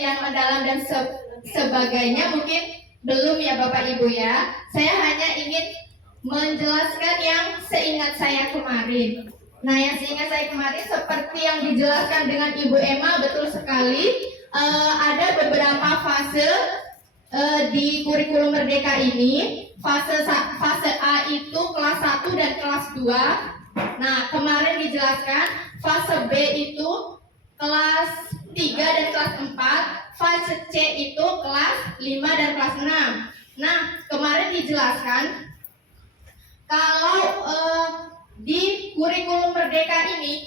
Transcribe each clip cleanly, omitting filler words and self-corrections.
yang mendalam dan sebagainya mungkin belum ya Bapak Ibu ya. Saya hanya ingin menjelaskan yang seingat saya kemarin. Nah, yang seingat saya kemarin seperti yang dijelaskan dengan Ibu Emma, betul sekali. Ada beberapa fase di kurikulum Merdeka ini. Fase A itu kelas 1 dan kelas 2. Nah, kemarin dijelaskan fase B itu kelas 3 dan kelas 4. Fase C itu kelas 5 dan kelas 6. Nah, kemarin dijelaskan kalau di kurikulum Merdeka ini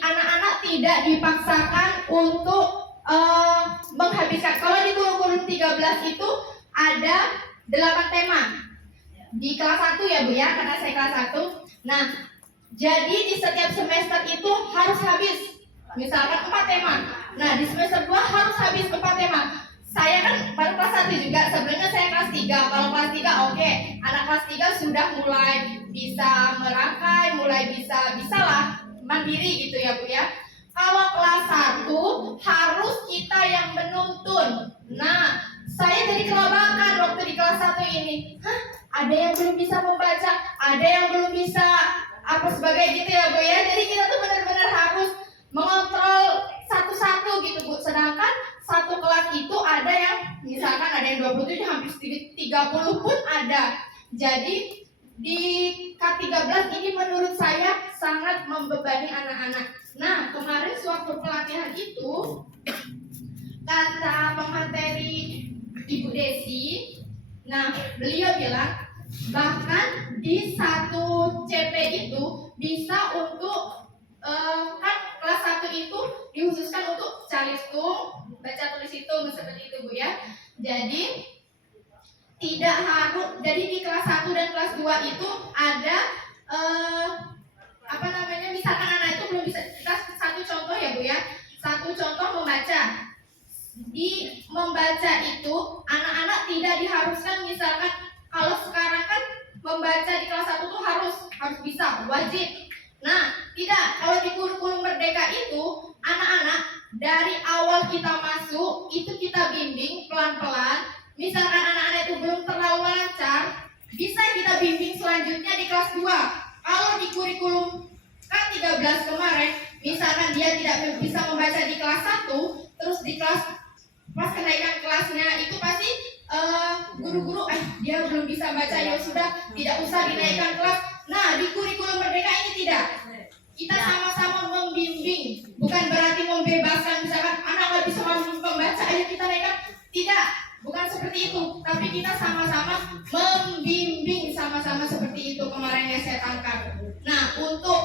anak-anak tidak dipaksakan untuk menghabiskan. Kalau di kurikulum 13 itu ada 8 tema. Di kelas 1 ya Bu ya, karena saya kelas 1. Nah, jadi di setiap semester itu harus habis misalkan 4 tema. Nah, di semester 2 harus habis 4 tema. Saya kan baru kelas 1 juga, sebenarnya saya kelas 3. Kalau kelas 3 oke, anak kelas 3 sudah mulai bisa merangkai, mulai bisalah mandiri gitu ya Bu ya. Kalau kelas 1 harus kita yang menuntun. Nah, saya jadi kelabakan waktu di kelas 1 ini. Ada yang belum bisa membaca, ada yang belum bisa apa sebagai gitu ya Bu ya. Jadi kita tuh benar-benar harus mengontrol satu-satu gitu Bu. Sedangkan satu kelas itu ada yang misalkan ada yang 27, hampir 30 pun ada. Jadi di K13 ini menurut saya sangat membebani anak-anak. Nah, kemarin suatu pelatihan itu kata pemateri Ibu Desi, nah beliau bilang bahkan di satu CP itu bisa untuk kan kelas 1 itu dikhususkan untuk calistung, baca tulis hitung seperti itu Bu ya. Jadi tidak harus, jadi di kelas 1 dan kelas 2 itu ada apa namanya, misalkan anak itu belum bisa, kita satu contoh ya Bu ya, satu contoh membaca. Di membaca itu anak-anak tidak diharuskan, misalkan kalau sekarang kan membaca di kelas 1 tuh harus bisa, wajib. Nah, tidak, kalau di kurikulum Merdeka itu anak-anak dari awal kita masuk itu kita bimbing pelan-pelan. Misalkan anak-anak itu belum terlalu lancar, bisa kita bimbing selanjutnya di kelas 2. Kalau di kurikulum K13 kemarin, misalkan dia tidak bisa membaca di kelas 1, terus di kelas pas kenaikan kelasnya itu pasti guru-guru dia belum bisa baca, ya sudah tidak usah dinaikkan kelas. Nah, di kurikulum Merdeka ini tidak. Kita sama-sama membimbing, bukan berarti membebaskan misalkan anak nggak bisa membaca ayo kita naikkan. Tidak, bukan seperti itu. Tapi kita sama-sama membimbing, sama-sama seperti itu kemarin yang saya tangkap. Nah, untuk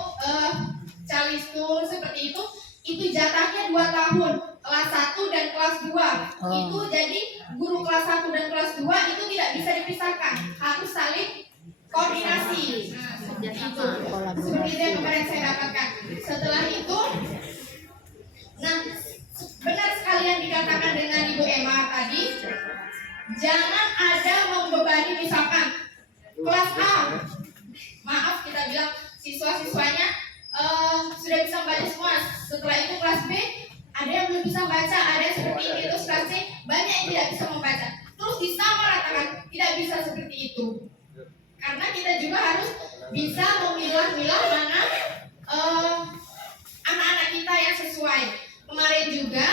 calistung seperti itu jatahnya 2 tahun, kelas 1 dan kelas 2. Itu jadi guru kelas 1 dan kelas 2 itu tidak bisa dipisahkan, harus saling koordinasi. Nah, seperti itu. Seperti itu yang kemarin saya dapatkan. Setelah itu, nah benar sekali yang dikatakan dengan Ibu Emma tadi, jangan ada membebani misalkan kelas A, maaf kita bilang siswa-siswanya sudah bisa membaca semua. Setelah itu kelas B ada yang belum bisa membaca, ada yang seperti ini. Terus kelas C banyak yang tidak bisa membaca. Terus disamaratakan, tidak bisa seperti itu. Karena kita juga harus bisa memilah-milah mana anak-anak kita yang sesuai. Kemarin juga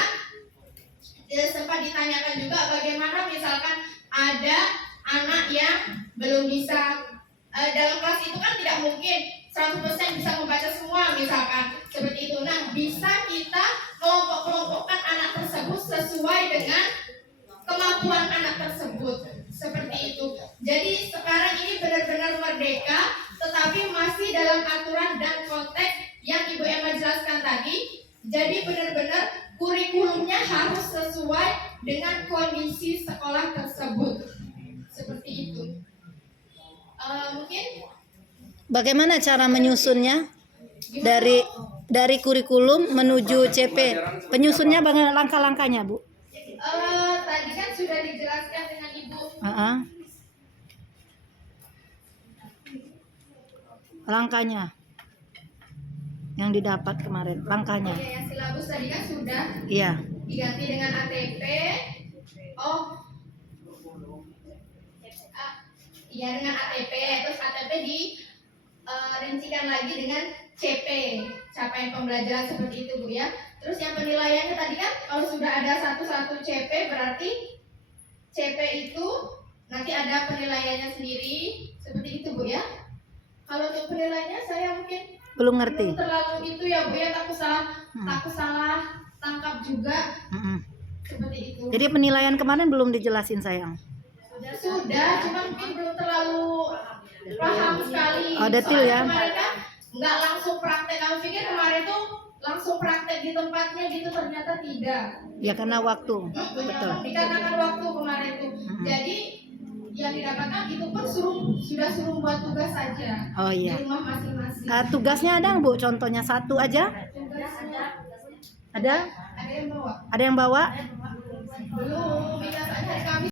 sempat ditanyakan juga bagaimana misalkan ada anak yang belum bisa dalam kelas itu kan tidak mungkin 100% bisa membaca semua misalkan seperti itu. Nah, bisa kita kelompok-kelompokkan anak tersebut sesuai dengan kemampuan anak tersebut seperti itu. Jadi sekarang ini benar-benar merdeka, tetapi masih dalam aturan dan konteks yang Ibu Emma jelaskan tadi. Jadi benar-benar kurikulumnya harus sesuai dengan kondisi sekolah tersebut seperti itu. Mungkin bagaimana cara menyusunnya dari kurikulum menuju CP? Penyusunnya bagaimana langkah-langkahnya, Bu? Tadi kan sudah dijelaskan dengan Ibu. Langkahnya yang didapat kemarin, langkahnya. Yang silabus tadi kan sudah. Iya. diganti dengan ATP. Oh, iya dengan ATP. Terus ATP rincikan lagi dengan CP, capaian pembelajaran seperti itu Bu ya. Terus yang penilaiannya tadi kan kalau sudah ada satu CP berarti CP itu nanti ada penilaiannya sendiri seperti itu Bu ya. Kalau untuk penilaiannya saya mungkin Belum ngerti. belum terlalu itu ya Bu ya, takut salah tangkap juga seperti itu. Jadi penilaian kemarin belum dijelasin sayang. Sudah, cuma mungkin belum terlalu paham sekali. Oh, detail ya. Kemarin kan nggak langsung praktek. Kamu pikir kemarin tuh langsung praktek di tempatnya gitu, ternyata tidak. Ya karena waktu. Betul. Dikarenakan waktu kemarin tuh. Jadi yang didapatkan itu pun sudah suruh buat tugas saja. Oh iya. Di rumah masing-masing. Tugasnya ada Bu? Contohnya satu aja? Tugasnya Ada? ada yang bawa. Ada yang bawa?